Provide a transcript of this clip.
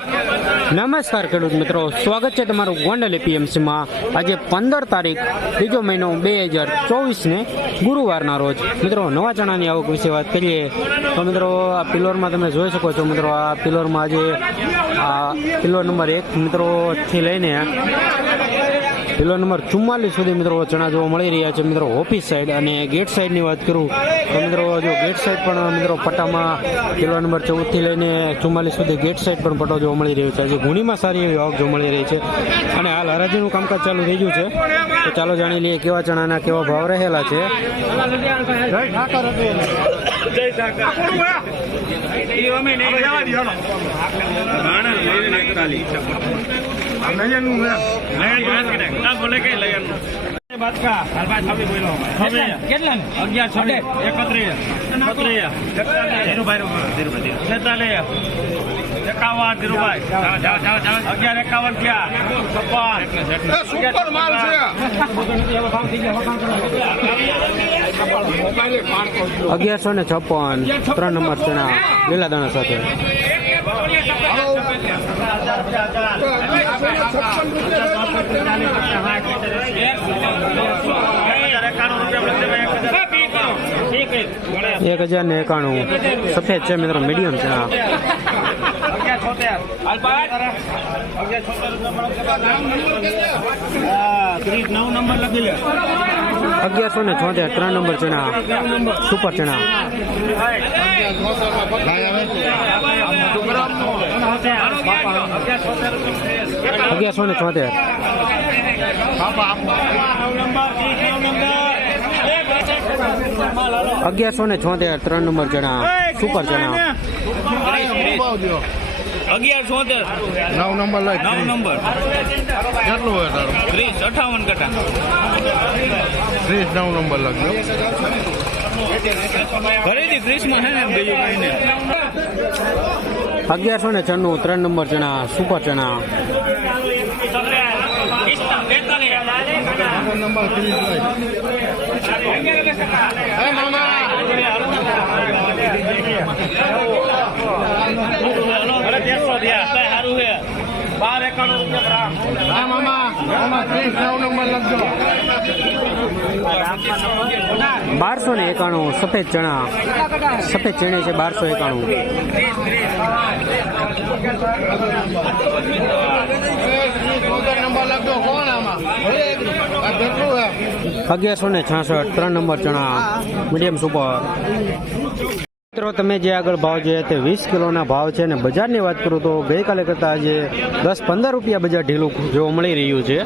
નમસ્કાર ખેડૂત મિત્રો, સ્વાગત છે તમારું ગોંડલ એપીએમસીમાં. આજે પંદર તારીખ, બીજો મહિનો બે હજાર ચોવીસને ગુરુવારના રોજ. મિત્રો, નવા ચણાની આવક વિશે વાત કરીએ તો મિત્રો, આ પિલોરમાં તમે જોઈ શકો છો મિત્રો, આ પિલોરમાં આજે, આ પિલોર નંબર એક મિત્રોથી લઈને પિલો નંબર ચુમ્માલીસ સુધી મિત્રો ચણા જોવા મળી રહ્યા છે. મિત્રો ઓફિસ સાઈડ અને ગેટ સાઈડની વાત કરું તો મિત્રો જો ગેટ સાઈડ પણ મિત્રો પટ્ટામાં કિલો નંબર ચૌદથી લઈને ચુમ્માલીસ સુધી ગેટ સાઈડ પણ પટ્ટો જોવા મળી રહ્યો છે. આજે ગુણીમાં સારી એવી આવક જોવા મળી રહી છે. અને હાલ હરાજીનું કામકાજ ચાલુ થઈ ગયું છે. તો ચાલો જાણી લઈએ કેવા ચણાના કેવા ભાવ રહેલા છે. અગિયાર એકાવન છે અગિયારસો ને છપ્પન ત્રણ નંબર ચણા લીલા દાણા સાથે. એક હજાર ને એકાણું. સફેદ છે મિત્રો, મીડિયમ છે લે અગિયારસો ને છોતેર, ત્રણ નંબર ચણા સુપર ચણા અગિયારસો ને છોતેર. અગિયારસો ને છોતેર ત્રણ નંબર ચણા સુપર ચણા અગિયાર છોતેર. નવ નંબર લઈ. નવ નંબર. કેટલું હોય તારું? ત્રીસ અઠાવન કટા. ત્રીસ નવ નંબર લખજો. ખરીદી ત્રીસમાં છે ને બીજું કઈ અગિયારસો ને છન્નું ત્રણ નંબર ચણા સુપર ચણા બારસો ને એકાણું સફેદ ચણા. સફેદ ચણે છે બારસો એકાણું ત્રીસ વગર નંબર લખજો કોણ આમાં આ કેટલું હે અગિયારસો ને છાસઠ, ત્રણ નંબર ચણા, મીડિયમ સુપર. મિત્રો, તમે જે આગળ ભાવ છે તે વીસ કિલોના ભાવ છે અને બજારની વાત કરું તો ગઈકાલે કરતાં આજે દસ પંદર રૂપિયા બજાર ઢીલું જોવા મળી રહ્યું છે.